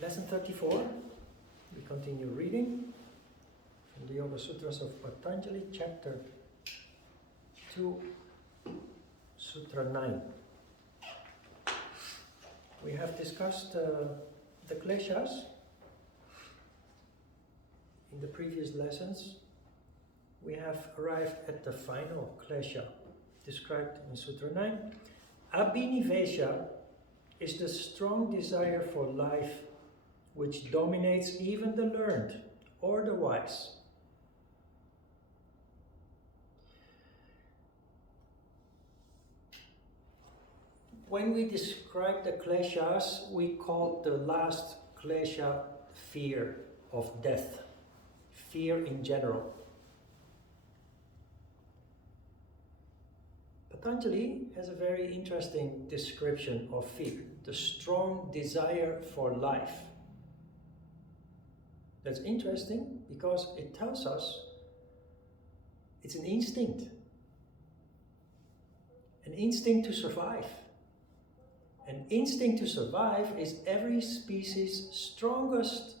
Lesson 34, we continue reading from the Yoga Sutras of Patanjali, chapter 2, Sutra 9. We have discussed the Kleshas in the previous lessons. We have arrived at the final Klesha, described in Sutra 9. Abhinivesha is the strong desire for life which dominates even the learned or the wise. When we describe the Kleshas, we call the last Klesha fear of death, fear in general. Patanjali has a very interesting description of fear, the strong desire for life. That's interesting because it tells us it's an instinct to survive. An instinct to survive is every species' strongest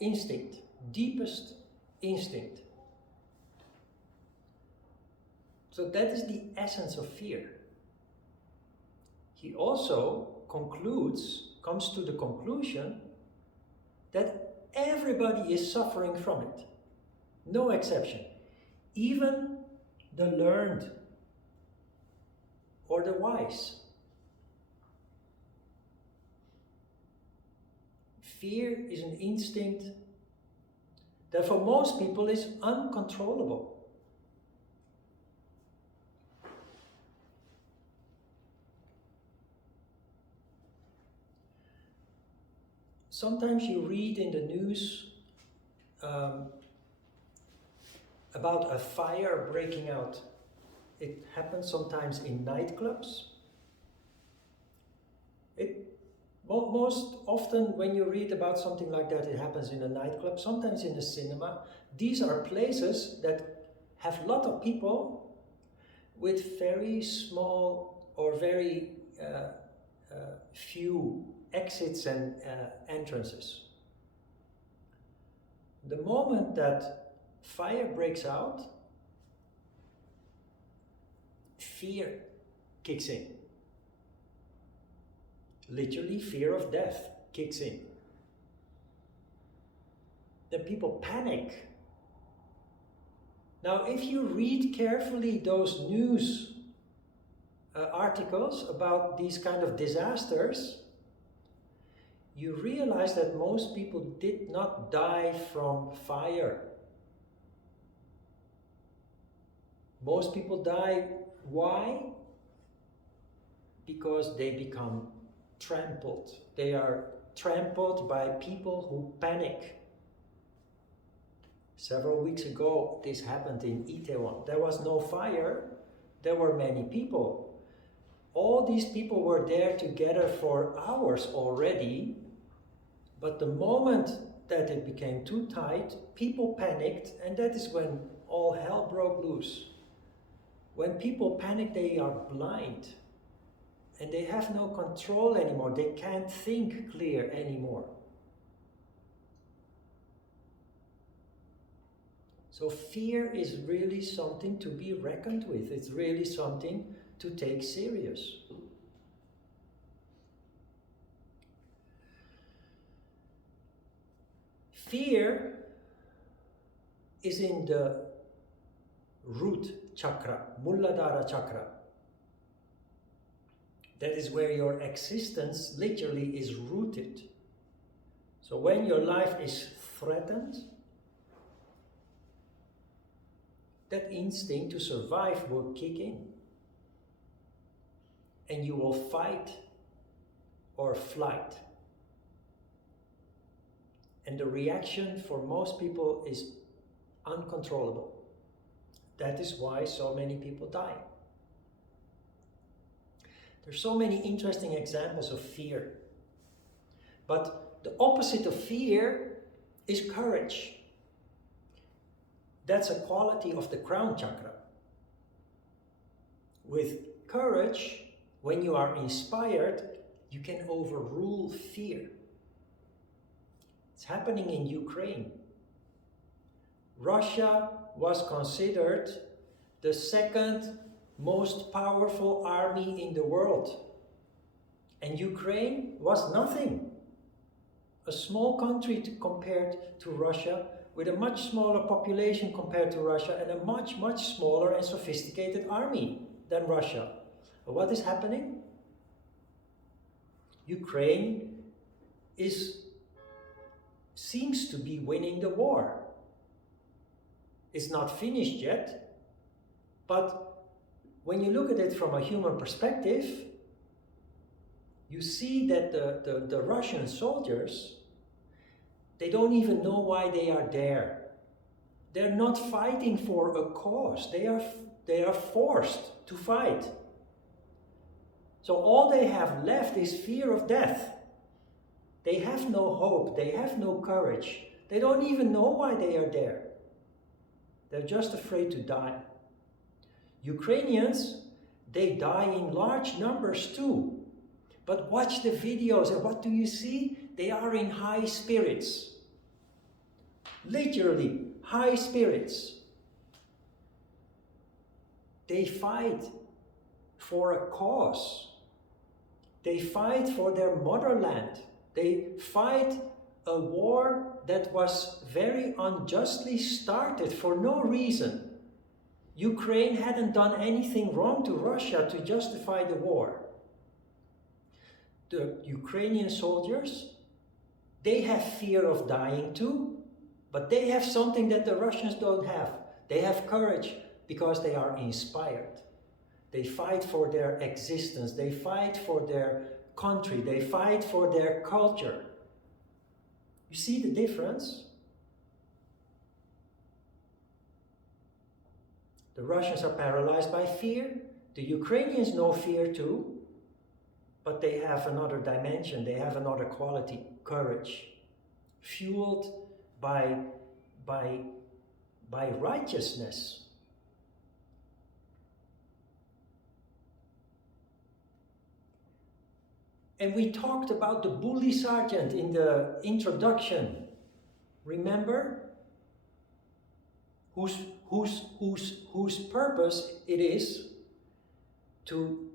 instinct, deepest instinct. So that is the essence of fear. He also comes to the conclusion that everybody is suffering from it. No exception. Even the learned or the wise. Fear is an instinct that for most people is uncontrollable. Sometimes you read in the news about a fire breaking out. It happens sometimes in nightclubs. Most often when you read about something like that, it happens in a nightclub, sometimes in a cinema. These are places that have a lot of people with very small or very few exits and entrances. The moment that fire breaks out, fear kicks in. Literally, fear of death kicks in. Then people panic. Now, if you read carefully those news articles about these kind of disasters, you realize that most people did not die from fire. Most people die. Why? Because they become trampled. They are trampled by people who panic. Several weeks ago, this happened in Itaewon. There was no fire. There were many people. All these people were there together for hours already. But the moment that it became too tight, people panicked, and that is when all hell broke loose. When people panic, they are blind. And they have no control anymore. They can't think clear anymore. So fear is really something to be reckoned with. It's really something to take serious. Fear is in the root chakra, Muladhara chakra. That is where your existence literally is rooted. So when your life is threatened, that instinct to survive will kick in. And you will fight or flight. And the reaction for most people is uncontrollable. That is why so many people die. There's so many interesting examples of fear. But the opposite of fear is courage. That's a quality of the crown chakra. With courage, when you are inspired, you can overrule fear. It's happening in Ukraine. Russia was considered the second most powerful army in the world. And Ukraine was nothing. A small country compared to Russia, with a much smaller population compared to Russia, and a much, much smaller and sophisticated army than Russia. But what is happening? Ukraine seems to be winning the war. It's not finished yet, but when you look at it from a human perspective, you see that the Russian soldiers, they don't even know why they are there. They're not fighting for a cause. They are forced to fight. So all they have left is fear of death. They have no hope. They have no courage. They don't even know why they are there. They're just afraid to die. Ukrainians, they die in large numbers too. But watch the videos, and what do you see? They are in high spirits. Literally, high spirits. They fight for a cause. They fight for their motherland. They fight a war that was very unjustly started for no reason. Ukraine hadn't done anything wrong to Russia to justify the war. The Ukrainian soldiers, they have fear of dying too, but they have something that the Russians don't have. They have courage because they are inspired. They fight for their existence. They fight for their country. They fight for their culture. You see the difference? The Russians are paralyzed by fear. The Ukrainians know fear too, but they have another dimension. They have another quality, courage, fueled by righteousness. And we talked about the bully sergeant in the introduction. Remember? Whose purpose it is to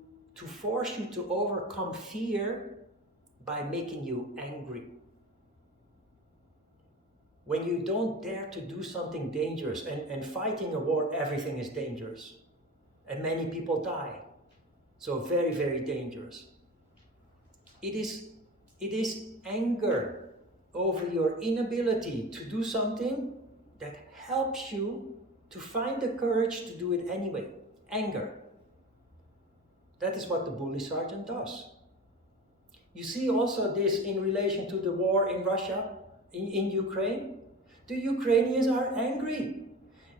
force you to overcome fear by making you angry. When you don't dare to do something dangerous, and fighting a war, everything is dangerous. And many people die. So very, very dangerous. It is anger over your inability to do something that helps you to find the courage to do it anyway. Anger. That is what the bully sergeant does. You see also this in relation to the war in Russia, in Ukraine. The Ukrainians are angry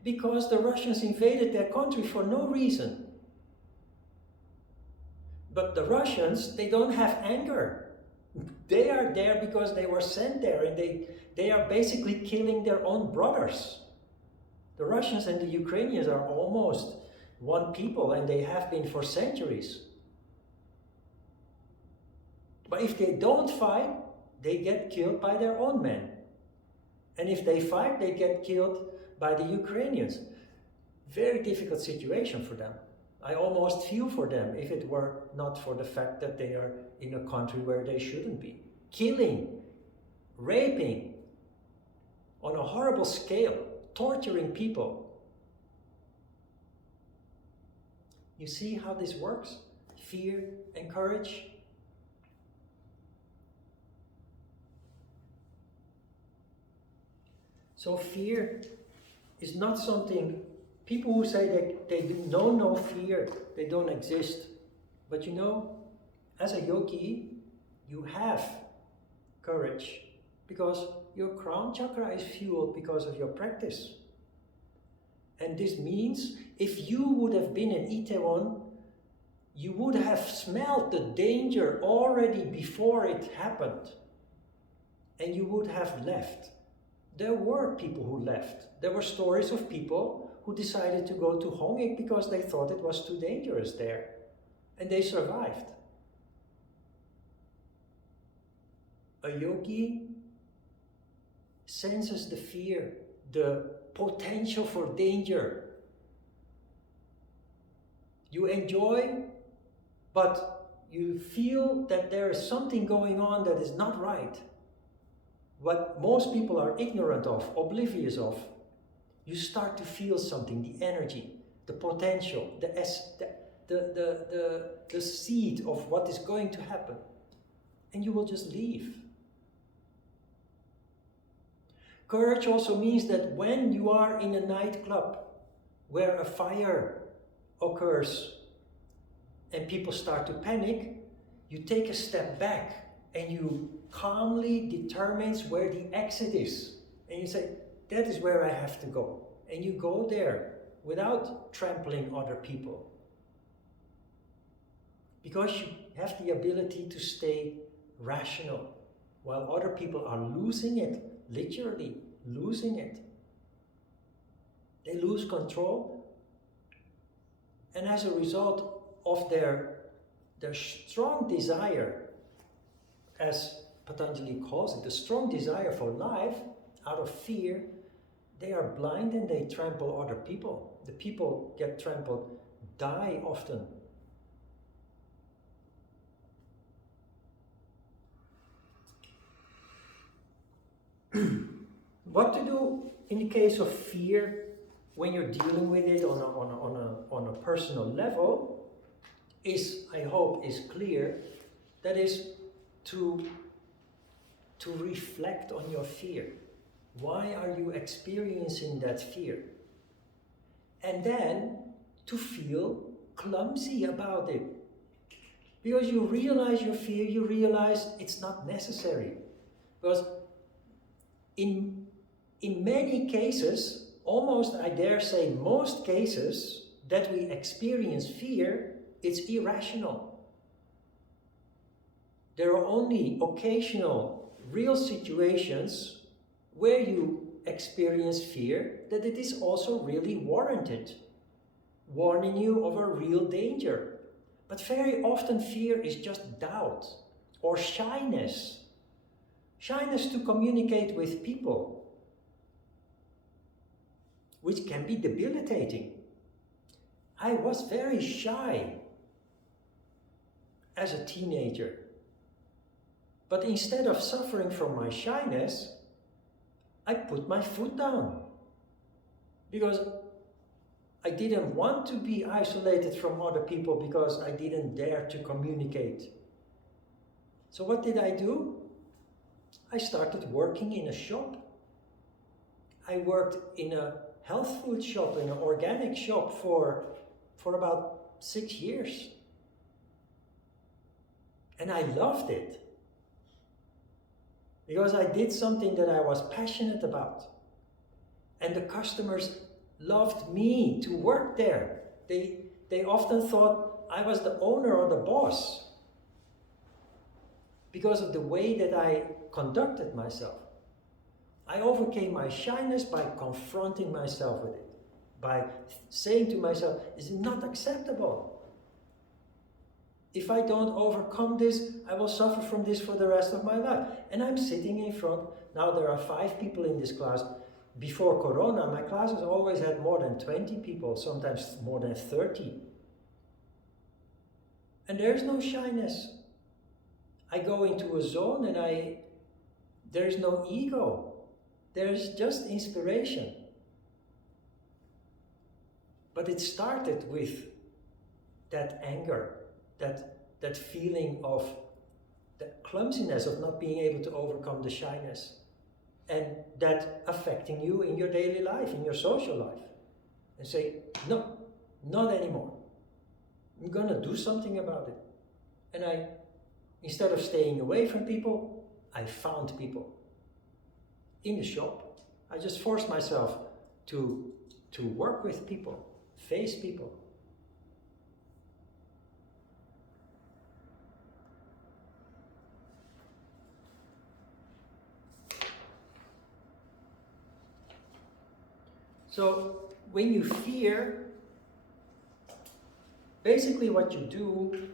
because the Russians invaded their country for no reason. But the Russians, they don't have anger. They are there because they were sent there, and they are basically killing their own brothers. The Russians and the Ukrainians are almost one people, and they have been for centuries. But if they don't fight, they get killed by their own men. And if they fight, they get killed by the Ukrainians. Very difficult situation for them. I almost feel for them if it were not for the fact that they are in a country where they shouldn't be. Killing, raping, on a horrible scale, torturing people. You see how this works? Fear and courage. So fear is not something. People who say that they know no fear, they don't exist. But you know, as a yogi, you have courage because your crown chakra is fueled because of your practice. And this means if you would have been in Itaewon, you would have smelled the danger already before it happened. And you would have left. There were people who left. There were stories of people who decided to go to Hongik because they thought it was too dangerous there. And they survived. A yogi senses the fear, the potential for danger. You enjoy, but you feel that there is something going on that is not right. What most people are ignorant of, oblivious of. You start to feel something, the energy, the potential, the seed of what is going to happen. And you will just leave. Courage also means that when you are in a nightclub where a fire occurs and people start to panic, you take a step back and you calmly determines where the exit is. And you say, that is where I have to go. And you go there without trampling other people. Because you have the ability to stay rational while other people are losing it, literally losing it. They lose control. And as a result of their strong desire, as Patanjali calls it, the strong desire for life, out of fear, they are blind and they trample other people. The people get trampled, die often. What to do in the case of fear when you're dealing with it on a personal level is, I hope, is clear. That is to reflect on your fear. Why are you experiencing that fear? And then to feel clumsy about it. Because you realize your fear, you realize it's not necessary. Because in many cases, almost I dare say most cases that we experience fear, it's irrational. There are only occasional real situations where you experience fear that it is also really warranted, warning you of a real danger. But very often fear is just doubt or shyness. Shyness to communicate with people, which can be debilitating. I was very shy as a teenager. But instead of suffering from my shyness, I put my foot down. Because I didn't want to be isolated from other people because I didn't dare to communicate. So what did I do? I started working in a shop. I worked in a health food shop, in an organic shop for about 6 years. And I loved it. Because I did something that I was passionate about. And the customers loved me to work there. They often thought I was the owner or the boss. Because of the way that I conducted myself. I overcame my shyness by confronting myself with it. By saying to myself, this is not acceptable. If I don't overcome this, I will suffer from this for the rest of my life. And I'm sitting in front. Now there are 5 people in this class. Before Corona, my classes always had more than 20 people, sometimes more than 30. And there's no shyness. I go into a zone and there's no ego. There's just inspiration. But it started with that anger, that feeling of the clumsiness of not being able to overcome the shyness. And that affecting you in your daily life, in your social life. And say, no, not anymore. I'm gonna do something about it. And instead of staying away from people, I found people. In the shop, I just forced myself to work with people, face people. So when you fear, basically what you do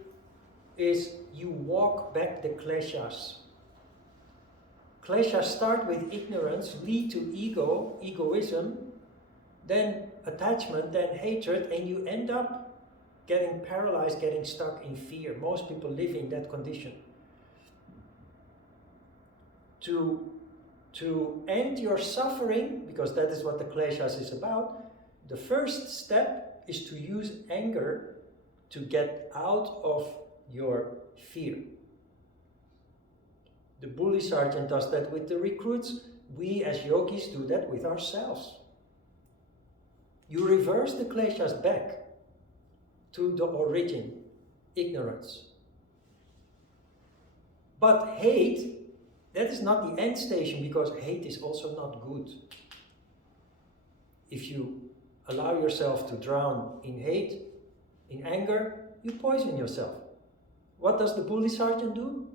is you walk back the Kleshas. Kleshas start with ignorance, lead to egoism, then attachment, then hatred, and you end up getting paralyzed, getting stuck in fear. Most people live in that condition. To end your suffering, because that is what the Kleshas is about, the first step is to use anger to get out of your fear. The bully sergeant does that with the recruits. We as yogis do that with ourselves. You reverse the Kleshas back to the origin, ignorance. But hate, that is not the end station, because hate is also not good. If you allow yourself to drown in hate, in anger, you poison yourself. What does the bully sergeant do?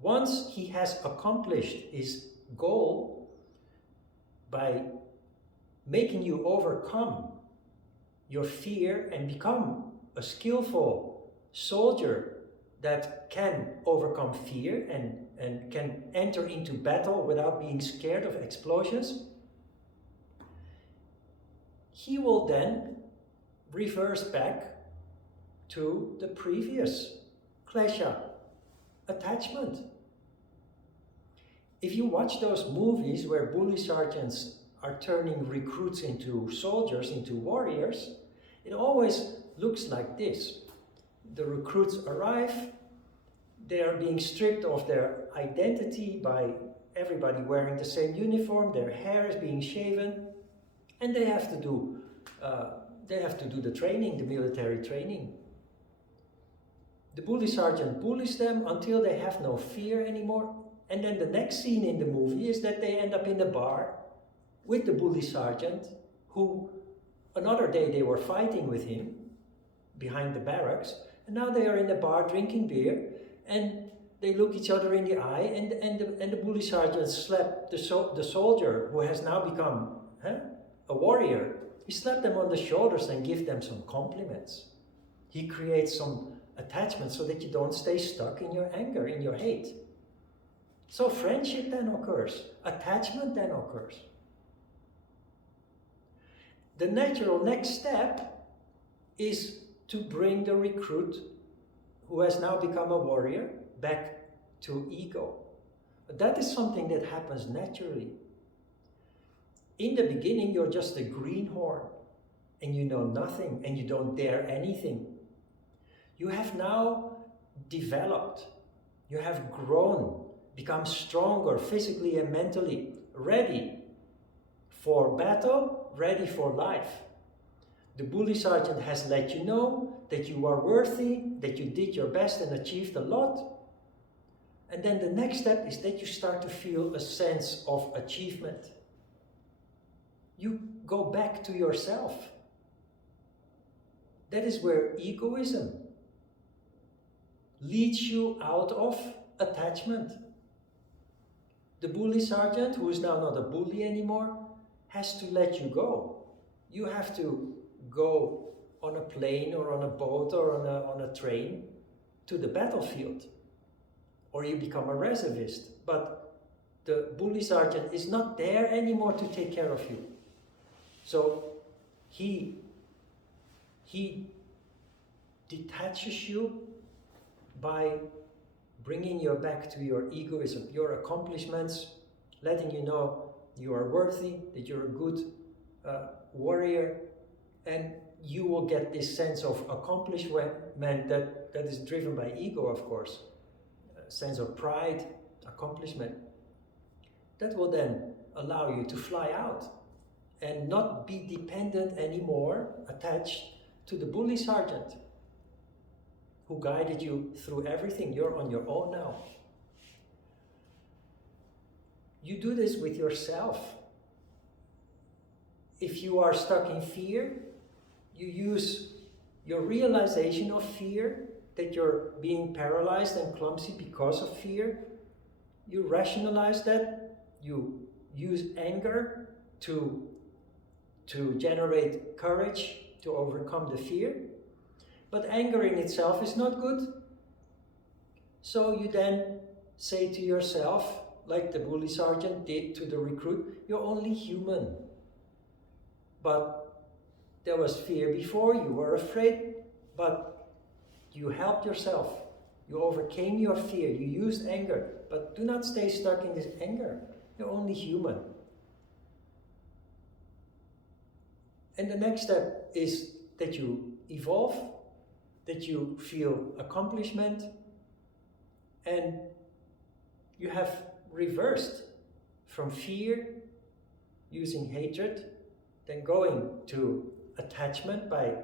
Once he has accomplished his goal by making you overcome your fear and become a skillful soldier that can overcome fear and can enter into battle without being scared of explosions, he will then reverse back to the previous klesha, attachment. If you watch those movies where bully sergeants are turning recruits into soldiers, into warriors, it always looks like this. The recruits arrive, they are being stripped of their identity by everybody wearing the same uniform, their hair is being shaven, and they have to do the training, the military training. The bully sergeant bullies them until they have no fear anymore. And then the next scene in the movie is that they end up in the bar with the bully sergeant, who another day they were fighting with him behind the barracks. And now they are in the bar drinking beer, and they look each other in the eye, and the bully sergeant slapped the soldier who has now become a warrior. He slapped them on the shoulders and give them some compliments. He creates some attachment so that you don't stay stuck in your anger, in your hate. So friendship then occurs, attachment then occurs. The natural next step is to bring the recruit who has now become a warrior back to ego. But that is something that happens naturally. In the beginning, you're just a greenhorn and you know nothing and you don't dare anything. You have now developed, you have grown, become stronger physically and mentally, ready for battle, ready for life. The bully sergeant has let you know that you are worthy, that you did your best and achieved a lot. And then the next step is that you start to feel a sense of achievement. You go back to yourself. That is where egoism leads you out of attachment. The bully sergeant, who is now not a bully anymore, has to let you go. You have to go on a plane or on a boat or on a train to the battlefield, or you become a reservist. But the bully sergeant is not there anymore to take care of you. So he detaches you by bringing you back to your egoism, your accomplishments, letting you know you are worthy, that you're a good warrior, and you will get this sense of accomplishment that is driven by ego, of course, a sense of pride, accomplishment. That will then allow you to fly out and not be dependent anymore, attached to the bully sergeant who guided you through everything. You're on your own now. You do this with yourself. If you are stuck in fear, you use your realization of fear, that you're being paralyzed and clumsy because of fear. You rationalize that. You use anger to generate courage to overcome the fear. But anger in itself is not good. So you then say to yourself, like the bully sergeant did to the recruit. You're only human. But there was fear before, you were afraid, but you helped yourself. You overcame your fear, you used anger, but do not stay stuck in this anger. You're only human. And the next step is that you evolve, that you feel accomplishment, and you have reversed from fear, using hatred, then going to attachment by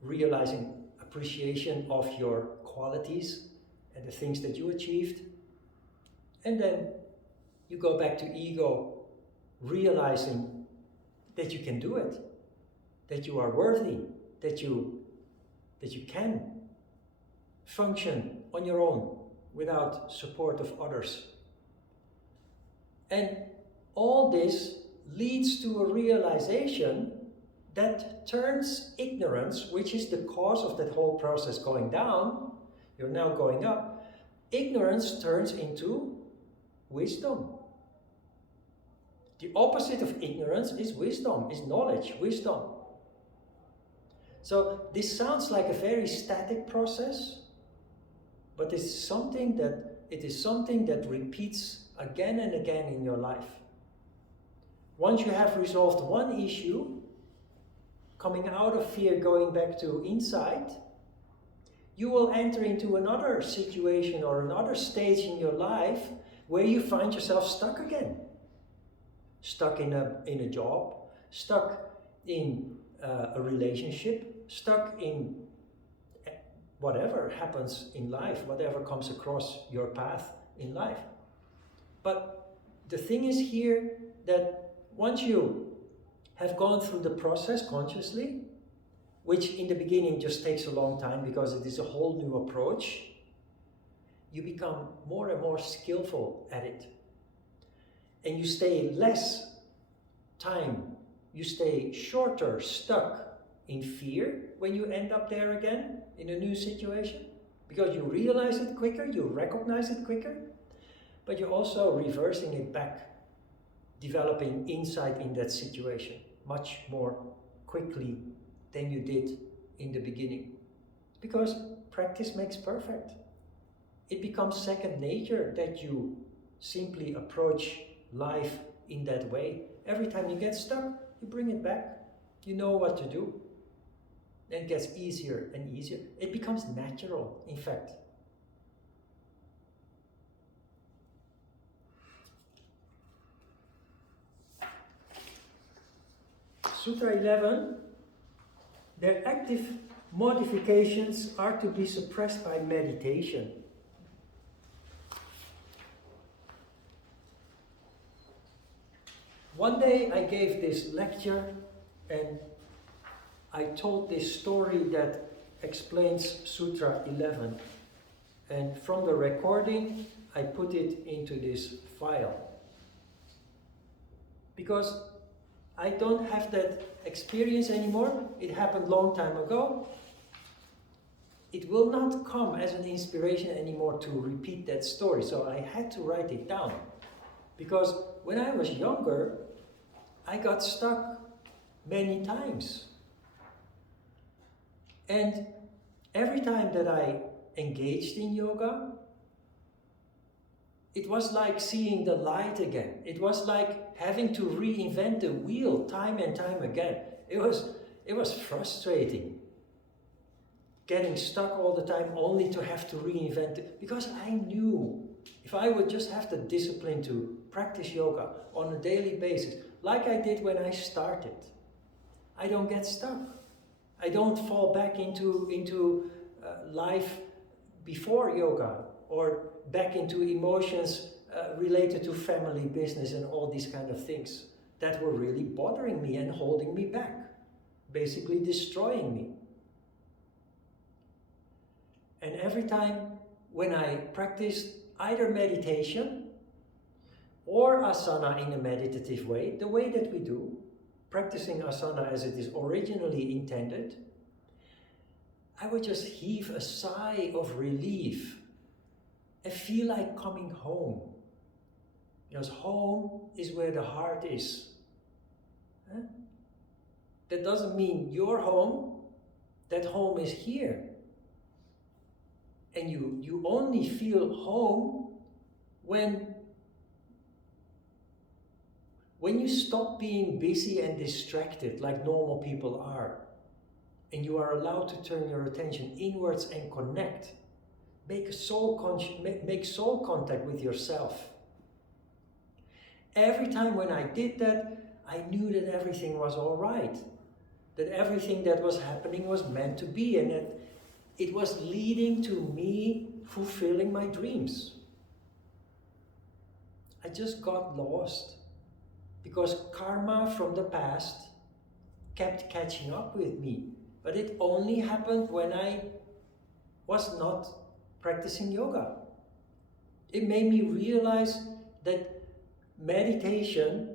realizing appreciation of your qualities and the things that you achieved. And then you go back to ego, realizing that you can do it, that you are worthy, that you can function on your own without support of others. And all this leads to a realization that turns ignorance, which is the cause of that whole process going down, you're now going up, ignorance turns into wisdom. The opposite of ignorance is wisdom, is knowledge, wisdom. So this sounds like a very static process, but it is something that repeats again and again in your life. Once you have resolved one issue, coming out of fear, going back to insight, you will enter into another situation or another stage in your life where you find yourself stuck again. Stuck in a job, stuck in a relationship, stuck in whatever happens in life, whatever comes across your path in life. But the thing is here that once you have gone through the process consciously, which in the beginning just takes a long time because it is a whole new approach, you become more and more skillful at it. And you stay less time, you stay shorter stuck in fear when you end up there again in a new situation, because you realize it quicker, you recognize it quicker, but you're also reversing it back, developing insight in that situation much more quickly than you did in the beginning. Because practice makes perfect. It becomes second nature that you simply approach life in that way. Every time you get stuck, you bring it back. You know what to do. And it gets easier and easier. It becomes natural, in fact. Sutra 11, their active modifications are to be suppressed by meditation. One day I gave this lecture and I told this story that explains Sutra 11. And from the recording, I put it into this file. Because I don't have that experience anymore. It happened a long time ago. It will not come as an inspiration anymore to repeat that story. So I had to write it down. Because when I was younger, I got stuck many times. And every time that I engaged in yoga, it was like seeing the light again. It was like having to reinvent the wheel time and time again. It was frustrating. Getting stuck all the time only to have to reinvent it. Because I knew if I would just have the discipline to practice yoga on a daily basis, like I did when I started, I don't get stuck. I don't fall back into life before yoga or back into emotions related to family business and all these kind of things that were really bothering me and holding me back, basically destroying me. And every time when I practiced either meditation or asana in a meditative way, the way that we do, practicing asana as it is originally intended, I would just heave a sigh of relief and feel like coming home. Because home is where the heart is. Huh? That doesn't mean your home. That home is here. And you only feel home when you stop being busy and distracted like normal people are, and you are allowed to turn your attention inwards and connect. Make soul contact with yourself. Every time when I did that, I knew that everything was all right. That everything that was happening was meant to be, and that it was leading to me fulfilling my dreams. I just got lost because karma from the past kept catching up with me. But it only happened when I was not practicing yoga. It made me realize that meditation,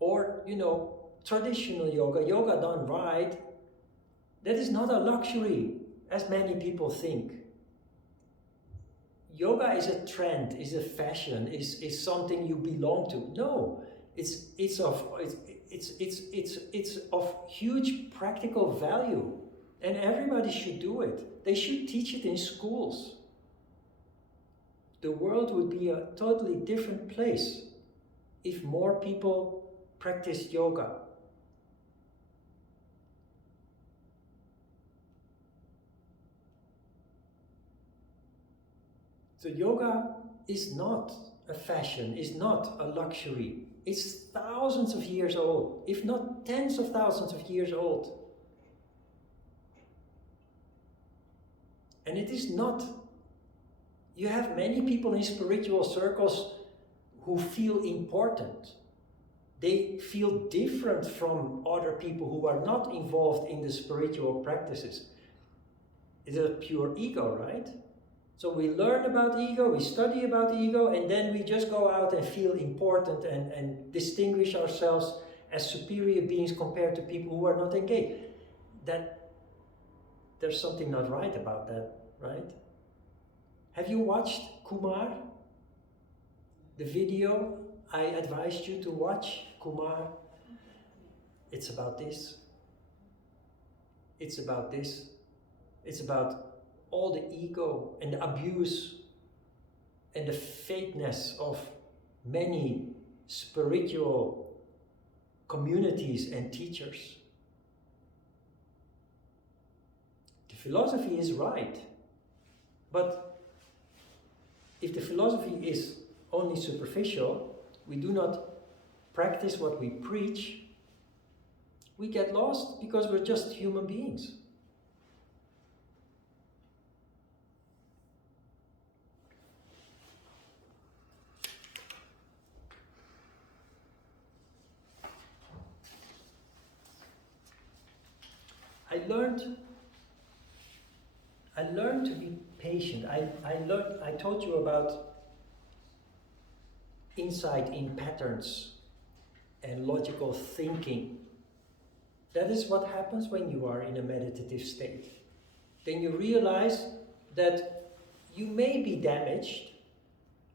or traditional yoga done right, that is not a luxury as many people think. Yoga is a trend, is a fashion, is something you belong to. No, it's of huge practical value, and everybody should do it. They should teach it in schools. The world would be a totally different place if more people practiced yoga. So yoga is not a fashion, is not a luxury. It's thousands of years old, if not tens of thousands of years old. And it is not. You have many people in spiritual circles who feel important. They feel different from other people who are not involved in the spiritual practices. It's a pure ego, right? So we learn about ego, we study about ego, and then we just go out and feel important and distinguish ourselves as superior beings compared to people who are not engaged. There's something not right about that, right? Have you watched Kumar? The video I advised you to watch, Kumar? It's about this. It's about this. It's about all the ego and the abuse and the fakeness of many spiritual communities and teachers. The philosophy is right, but if the philosophy is only superficial, we do not practice what we preach, we get lost because we're just human beings. I learned to be patient. I told you about insight in patterns and logical thinking. That is what happens when you are in a meditative state. Then you realize that you may be damaged,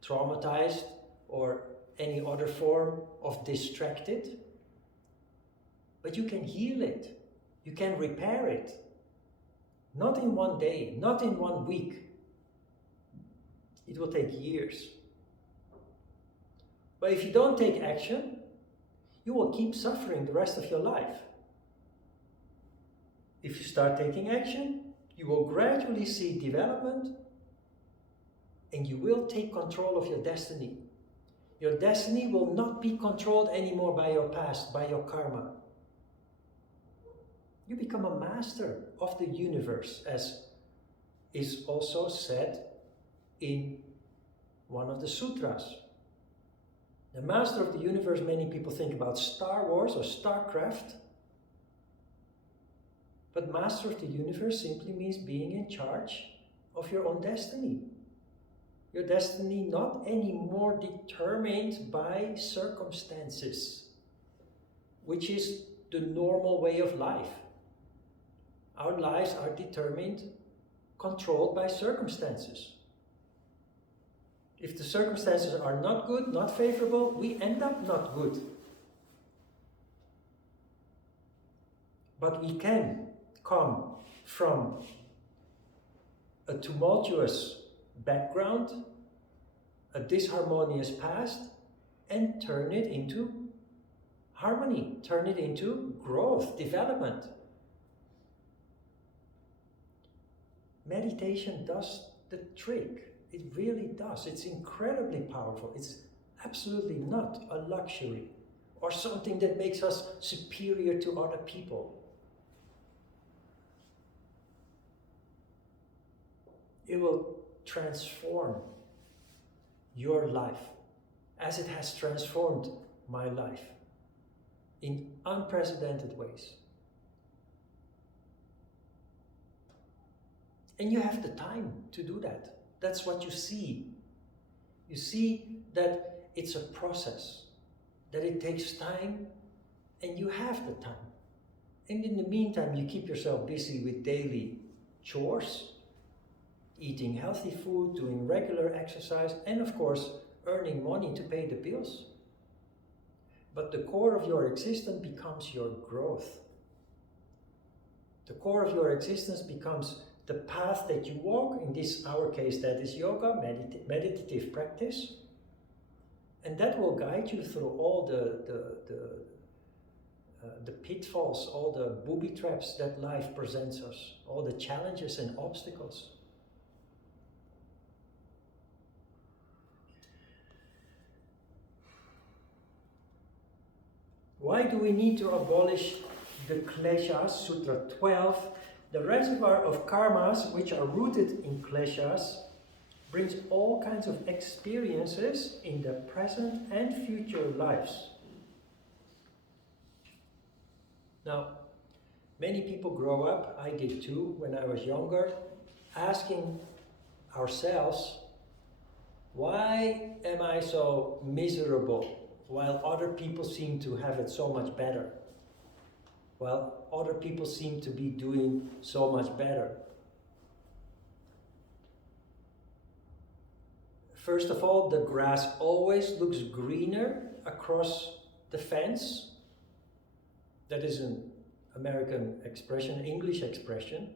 traumatized, or any other form of distracted, but you can heal it. You can repair it. Not in one day, not in 1 week. It will take years. But if you don't take action, you will keep suffering the rest of your life. If you start taking action, you will gradually see development, and you will take control of your destiny. Your destiny will not be controlled anymore by your past, by your karma. You become a master of the universe, as is also said in one of the sutras. The master of the universe, many people think about Star Wars or StarCraft. But master of the universe simply means being in charge of your own destiny. Your destiny not anymore determined by circumstances, which is the normal way of life. Our lives are determined, controlled by circumstances. If the circumstances are not good, not favorable, we end up not good. But we can come from a tumultuous background, a disharmonious past, and turn it into harmony, turn it into growth, development. Meditation does the trick. It really does. It's incredibly powerful. It's absolutely not a luxury or something that makes us superior to other people. It will transform your life as it has transformed my life in unprecedented ways. And you have the time to do that. That's what you see. You see that it's a process, that it takes time, and you have the time. And in the meantime, you keep yourself busy with daily chores, eating healthy food, doing regular exercise, and of course, earning money to pay the bills. But the core of your existence becomes your growth. The core of your existence becomes the path that you walk. In this, our case, that is yoga, meditative practice. And that will guide you through all the pitfalls, all the booby traps that life presents us, all the challenges and obstacles. Why do we need to abolish the Kleshas, Sutra 12? The reservoir of karmas, which are rooted in Kleshas, brings all kinds of experiences in the present and future lives. Now, many people grow up, I did too when I was younger, asking ourselves, why am I so miserable while other people seem to have it so much better? While other people seem to be doing so much better. First of all, the grass always looks greener across the fence. That is an American expression, English expression,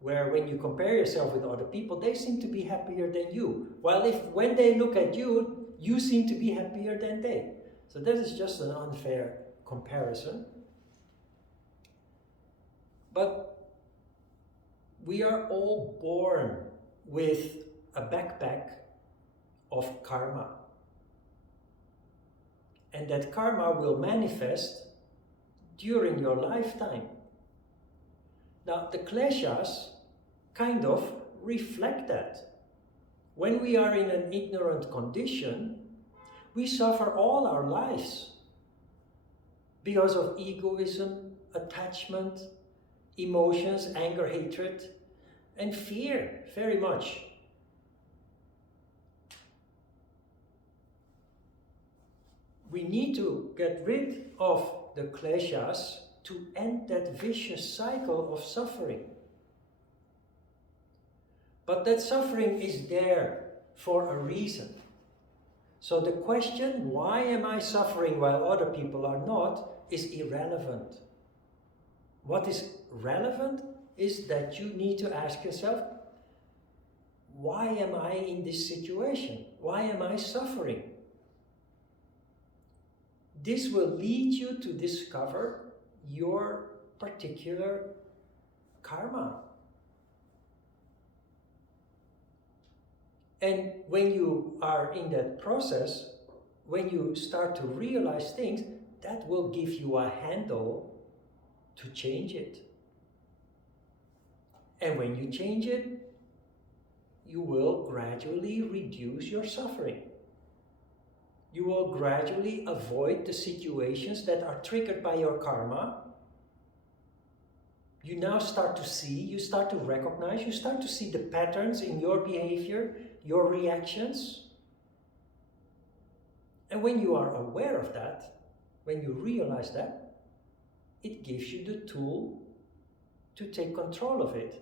where when you compare yourself with other people, they seem to be happier than you. While when they look at you, you seem to be happier than they. So that is just an unfair comparison. But we are all born with a backpack of karma. And that karma will manifest during your lifetime. Now, the Kleshas kind of reflect that. When we are in an ignorant condition, we suffer all our lives because of egoism, attachment, emotions, anger, hatred, and fear, very much. We need to get rid of the Kleshas to end that vicious cycle of suffering. But that suffering is there for a reason. So the question, why am I suffering while other people are not, is irrelevant. What is relevant is that you need to ask yourself, why am I in this situation? Why am I suffering? This will lead you to discover your particular karma. And when you are in that process, when you start to realize things, that will give you a handle to change it. And when you change it, you will gradually reduce your suffering. You will gradually avoid the situations that are triggered by your karma. You now start to see, you start to recognize, you start to see the patterns in your behavior, your reactions. And when you are aware of that, when you realize that, it gives you the tool to take control of it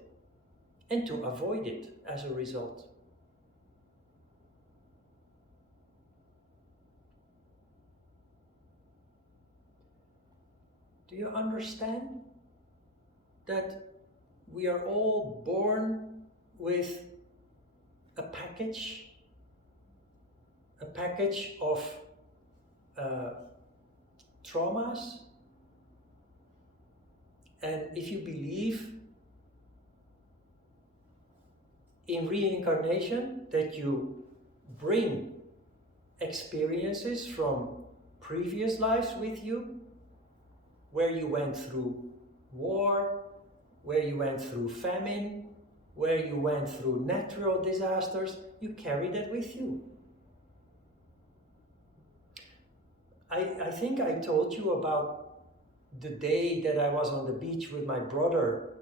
and to avoid it as a result. Do you understand that we are all born with a package of traumas? And if you believe in reincarnation, that you bring experiences from previous lives with you, where you went through war, where you went through famine, where you went through natural disasters, you carry that with you. I think I told you about the day that I was on the beach with my brother,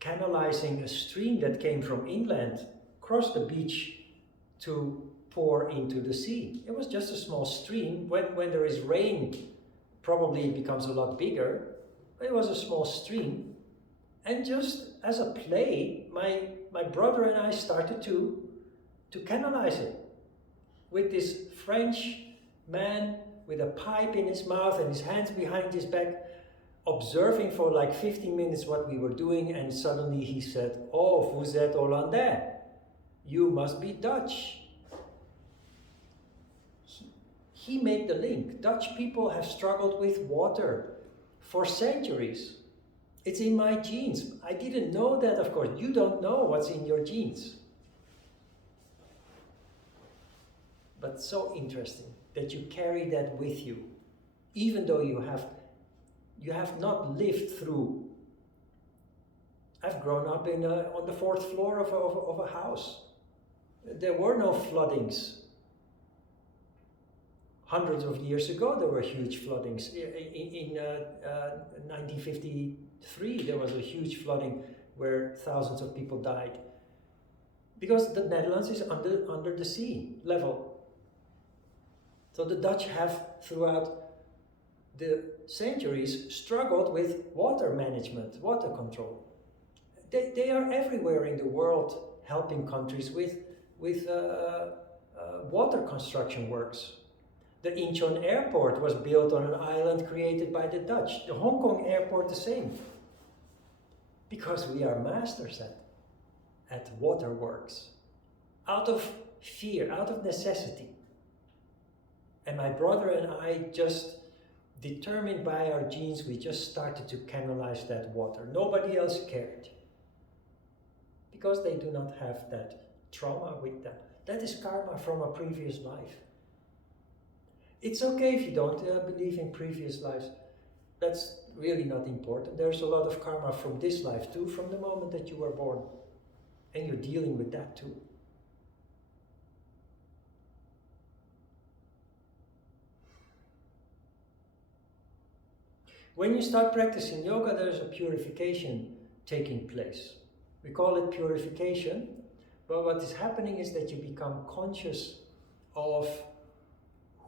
canalizing a stream that came from inland across the beach to pour into the sea. It was just a small stream. When there is rain, probably it becomes a lot bigger. But it was a small stream. And just as a play, my brother and I started to canalize it with this French man with a pipe in his mouth and his hands behind his back, observing for like 15 minutes what we were doing, and suddenly he said, "Oh, vous êtes Hollandais. You must be Dutch." He made the link. Dutch people have struggled with water for centuries. It's in my genes. I didn't know that, of course. You don't know what's in your genes. But so interesting that you carry that with you, even though you have not lived through. I've grown up on the 4th floor of a house. There were no floodings. Hundreds of years ago, there were huge floodings. In 1953, there was a huge flooding where thousands of people died. Because the Netherlands is under the sea level. So the Dutch have, throughout the centuries, struggled with water management, water control. They are everywhere in the world helping countries with water construction works. The Incheon airport was built on an island created by the Dutch. The Hong Kong airport the same. Because we are masters at waterworks. Out of fear, out of necessity. And my brother and I, just determined by our genes, we just started to canalize that water. Nobody else cared. Because they do not have that trauma with them. That is karma from a previous life. It's okay if you don't believe in previous lives. That's really not important. There's a lot of karma from this life too, from the moment that you were born. And you're dealing with that too. When you start practicing yoga, there's a purification taking place. We call it purification, but what is happening is that you become conscious of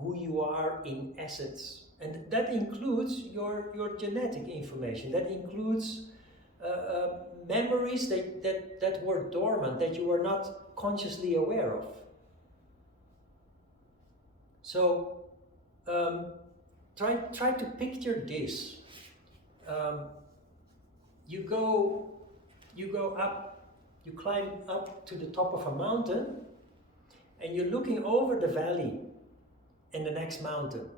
who you are in essence. And that includes your genetic information. That includes memories that were dormant, that you were not consciously aware of. So try to picture this. You go up, you climb up to the top of a mountain, and you're looking over the valley and the next mountain,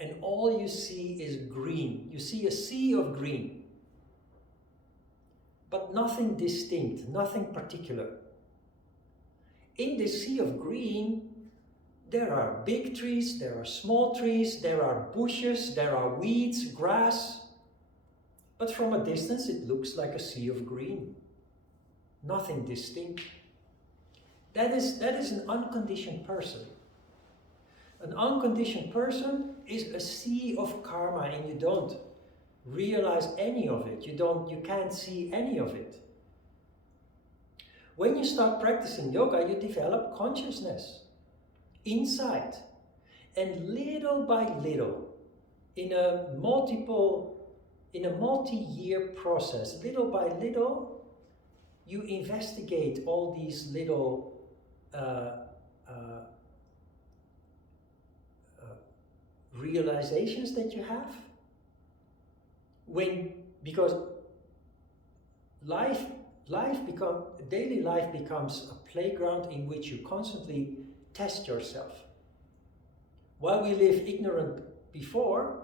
and all you see is green. You see a sea of green, but nothing distinct, nothing particular. In this sea of green, there are big trees, there are small trees, there are bushes, there are weeds, grass, but from a distance it looks like a sea of green. Nothing distinct. That is an unconditioned person. An unconditioned person is a sea of karma, and you don't realize any of it. You can't see any of it. When you start practicing yoga, you develop consciousness, insight, and little by little, in a multi-year process, little by little, you investigate all these little realizations that you have, when because life daily life becomes a playground in which you constantly test yourself. While we live ignorant before,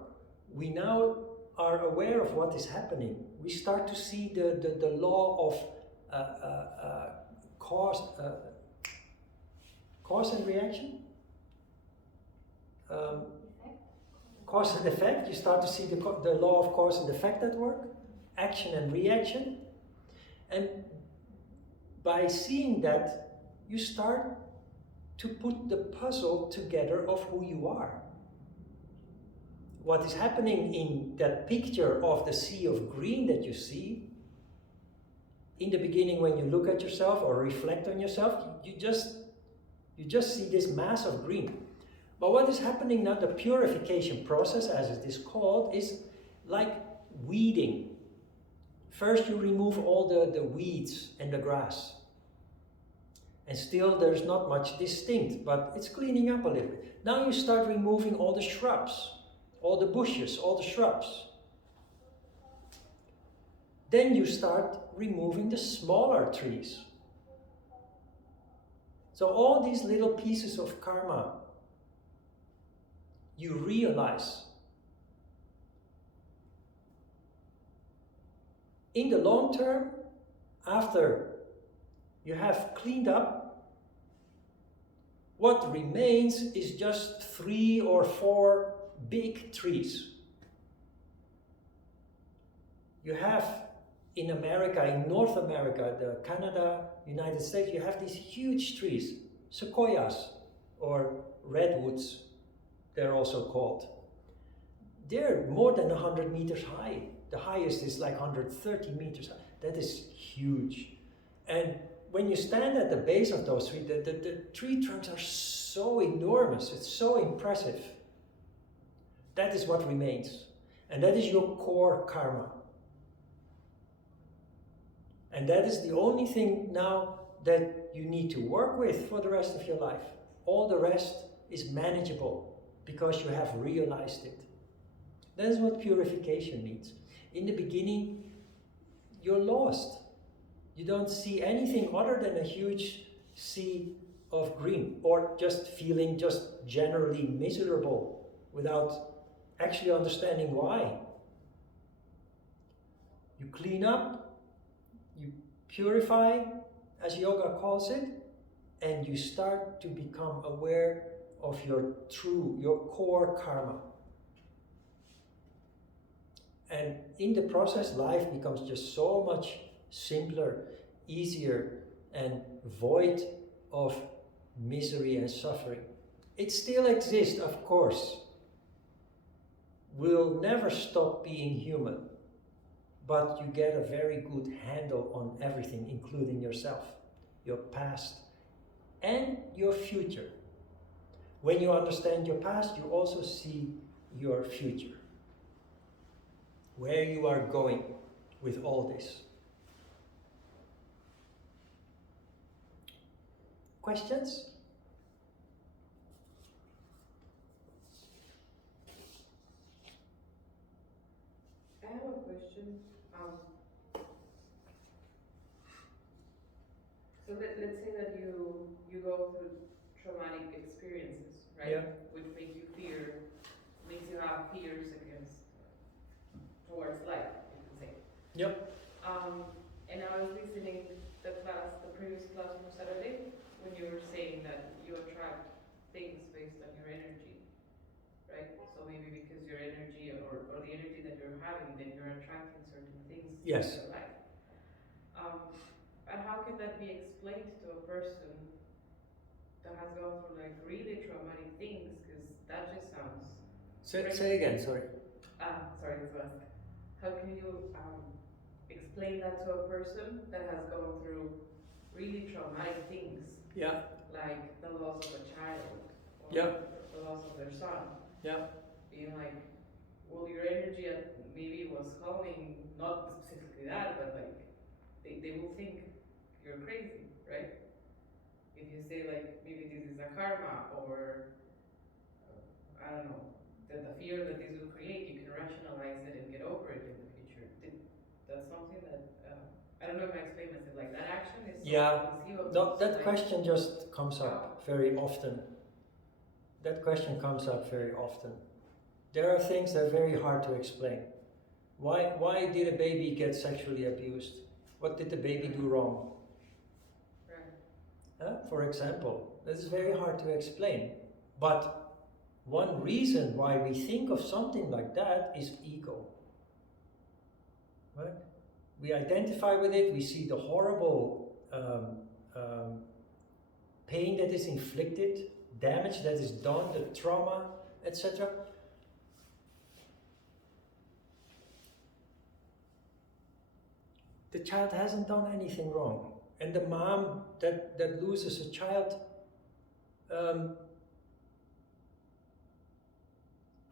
we now are aware of what is happening. We start to see the law of cause and reaction. Cause and effect. You start to see the law of cause and effect at work, action and reaction. And by seeing that, you start to put the puzzle together of who you are. What is happening in that picture of the sea of green that you see, in the beginning when you look at yourself or reflect on yourself, you just see this mass of green. But what is happening now, the purification process, as it is called, is like weeding. First you remove all the weeds and the grass. And still there's not much distinct, but it's cleaning up a little bit. Now you start removing all the shrubs, all the bushes, all the shrubs. Then you start removing the smaller trees. So all these little pieces of karma, you realize in the long term, after you have cleaned up, what remains is just 3 or 4 big trees. You have in America, in North America, Canada, United States, you have these huge trees, sequoias or redwoods, they're also called. They're more than 100 meters high. The highest is like 130 meters high. That is huge. And when you stand at the base of those trees, the tree trunks are so enormous. It's so impressive. That is what remains. And that is your core karma. And that is the only thing now that you need to work with for the rest of your life. All the rest is manageable because you have realized it. That is what purification means. In the beginning, you're lost. You don't see anything other than a huge sea of green, or just feeling just generally miserable without actually understanding why. You clean up, you purify, as yoga calls it, and you start to become aware of your core karma. And in the process, life becomes just so much simpler, easier, and void of misery and suffering. It still exists, of course. We'll never stop being human, but you get a very good handle on everything, including yourself, your past, and your future. When you understand your past, you also see your future, where you are going with all this. Questions? I have a question. So let's say that you go through traumatic experiences, right? Yeah. Which makes you have fears towards life, you can say. Yep. And I was listening to the previous class from Saturday, when you were saying that you attract things based on your energy, right? So maybe because your energy or the energy that you're having, then you're attracting certain things Yes. in your life. And how can that be explained to a person that has gone through like really traumatic things? Because that just sounds. Say again, sorry. Sorry, that's what I was. How can you explain that to a person that has gone through really traumatic things? Yeah. Like the loss of a child, or Yeah. the loss of their son. Yeah. Being like, well, your energy maybe was calming, not specifically that, but like, they will think you're crazy, right? If you say like, maybe this is a karma, or I don't know, the fear that this will create, you can rationalize it and get over it in the That's something that, I don't know if I explained myself, like that action is so Yeah, inconceivable. no, that like, question just comes up very often. That question comes up very often. There are things that are very hard to explain. Why did a baby get sexually abused? What did the baby do wrong? Right. For example, this is very hard to explain. But one reason why we think of something like that is ego. Right? We identify with it, we see the horrible pain that is inflicted, damage that is done, the trauma, etc. The child hasn't done anything wrong. And the mom that loses a child,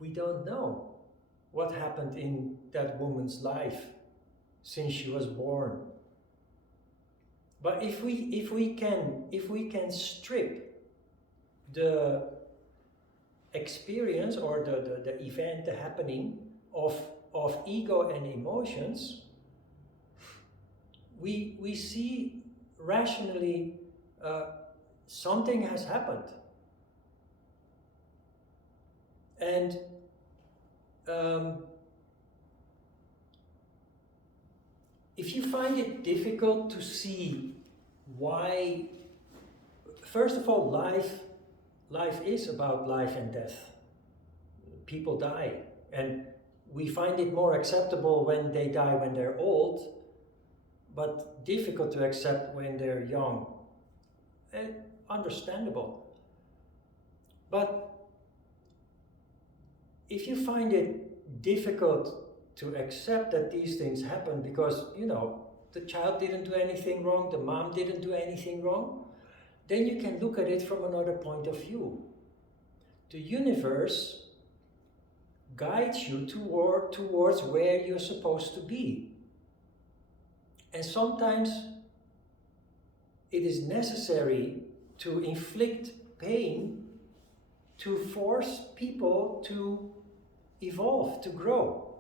we don't know what happened in that woman's life since she was born. But if we can strip the experience or the event, the happening of ego and emotions, we see rationally something has happened. And if you find it difficult to see why, first of all, life is about life and death. People die, and we find it more acceptable when they die when they're old, but difficult to accept when they're young. And understandable. But if you find it difficult to accept that these things happen because, the child didn't do anything wrong, the mom didn't do anything wrong, then you can look at it from another point of view. The universe guides you towards where you're supposed to be. And sometimes it is necessary to inflict pain to force people to evolve, to grow.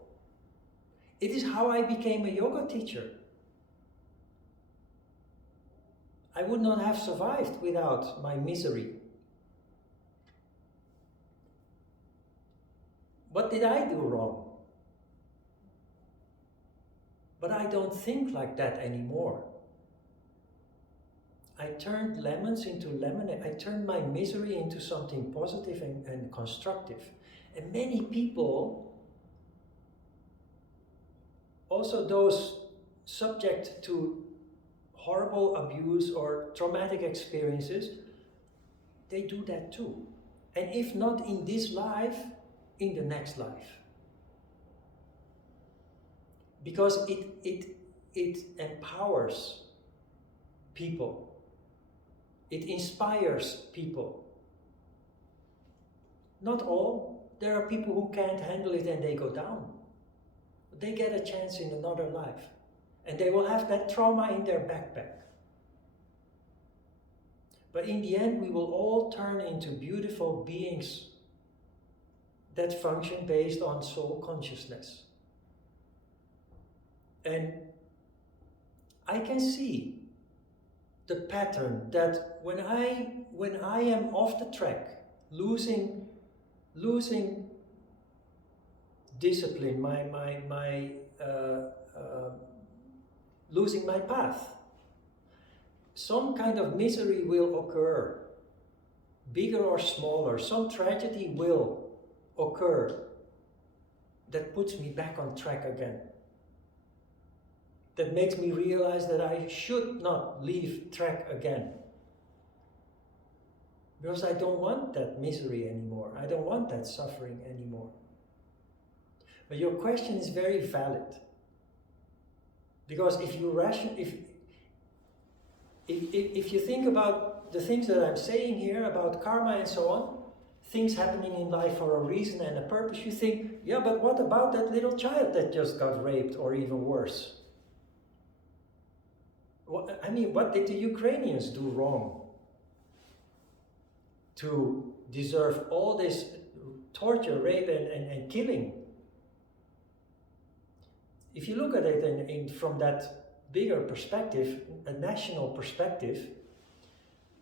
It is how I became a yoga teacher. I would not have survived without my misery. What did I do wrong? But I don't think like that anymore. I turned lemons into lemonade. I turned my misery into something positive and constructive. And many people, also those subject to horrible abuse or traumatic experiences, they do that too. And if not in this life, in the next life. Because it empowers people. It inspires people. Not all. There are people who can't handle it and they go down. They get a chance in another life. And they will have that trauma in their backpack. But in the end, we will all turn into beautiful beings that function based on soul consciousness. And I can see the pattern that when I am off the track, losing discipline, losing my path, some kind of misery will occur, bigger or smaller. Some tragedy will occur that puts me back on track again. That makes me realize that I should not leave track again. Because I don't want that misery anymore. I don't want that suffering anymore. But your question is very valid. Because if you think about the things that I'm saying here about karma and so on, things happening in life for a reason and a purpose, you think, yeah, but what about that little child that just got raped or even worse? What did the Ukrainians do wrong to deserve all this torture, rape, and killing? if you look at it from that bigger perspective, a national perspective,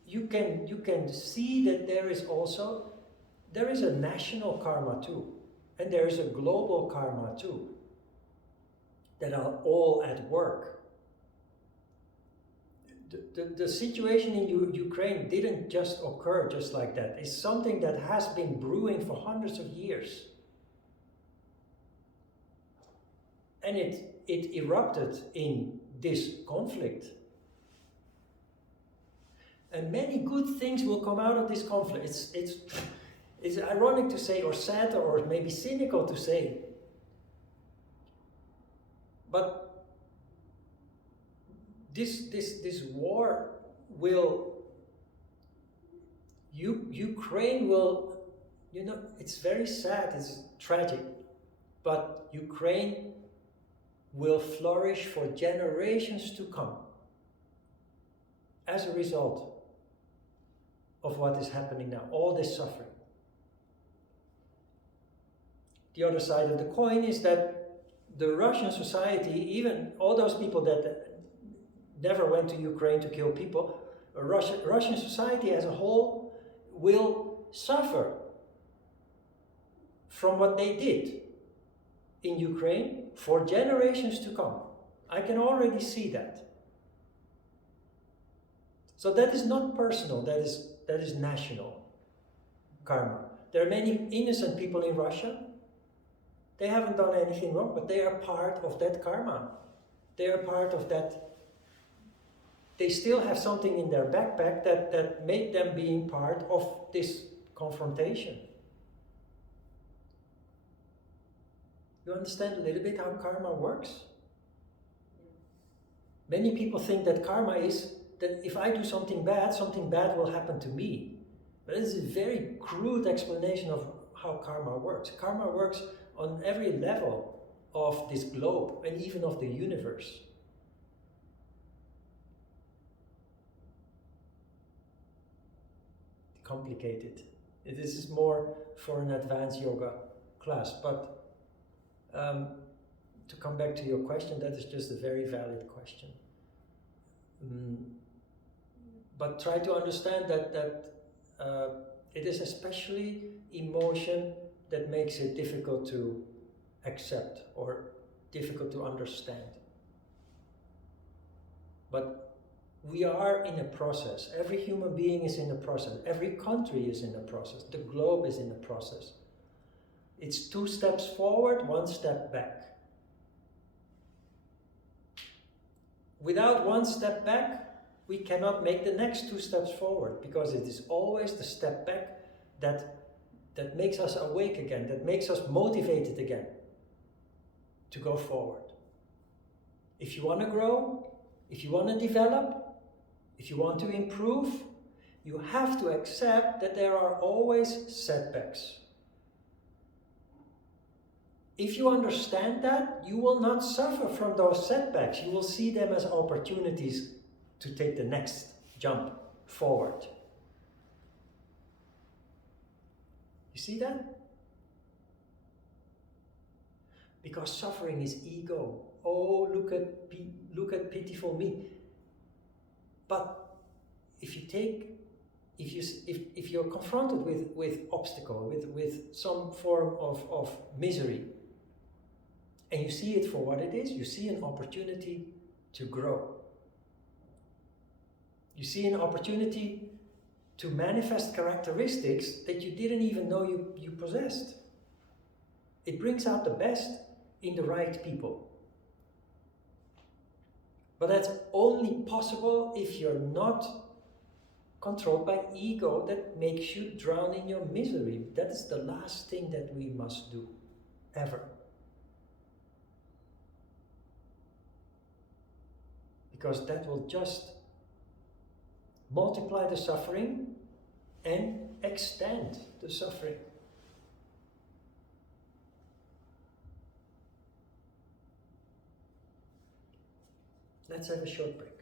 you can see that there is a national karma too, and there is a global karma too, that are all at work. The situation in Ukraine didn't just occur just like that. It's something that has been brewing for hundreds of years. And it erupted in this conflict. And many good things will come out of this conflict. It's ironic to say, or sad, or maybe cynical to say. But this war will, Ukraine will, it's very sad, it's tragic, but Ukraine will flourish for generations to come as a result of what is happening now, all this suffering. The other side of the coin is that the Russian society, even all those people that never went to Ukraine to kill people, Russian society as a whole will suffer from what they did in Ukraine for generations to come. I can already see that. So that is not personal, that is national karma. There are many innocent people in Russia. They haven't done anything wrong, but they are part of that karma. They are part of that. They still have something in their backpack that made them being part of this confrontation. You understand a little bit how karma works? Many people think that karma is that if I do something bad will happen to me. But this is a very crude explanation of how karma works. Karma works on every level of this globe and even of the universe. Complicated. This is more for an advanced yoga class, but to come back to your question, that is just a very valid question. But try to understand that it is especially emotion that makes it difficult to accept or difficult to understand. But we are in a process. Every human being is in a process. Every country is in a process. The globe is in a process. It's 2 steps forward, 1 step back. Without 1 step back, we cannot make the next 2 steps forward, because it is always the step back that makes us awake again, that makes us motivated again to go forward. If you want to grow, if you want to develop, if you want to improve, you have to accept that there are always setbacks. If you understand that, you will not suffer from those setbacks. You will see them as opportunities to take the next jump forward. You see that? Because suffering is ego. Oh, look at pitiful me. But if you're confronted with obstacle, with some form of misery, and you see it for what it is, you see an opportunity to grow. You see an opportunity to manifest characteristics that you didn't even know you possessed. It brings out the best in the right people. But that's only possible if you're not controlled by ego that makes you drown in your misery. That is the last thing that we must do, ever. Because that will just multiply the suffering and extend the suffering. Let's have a short break.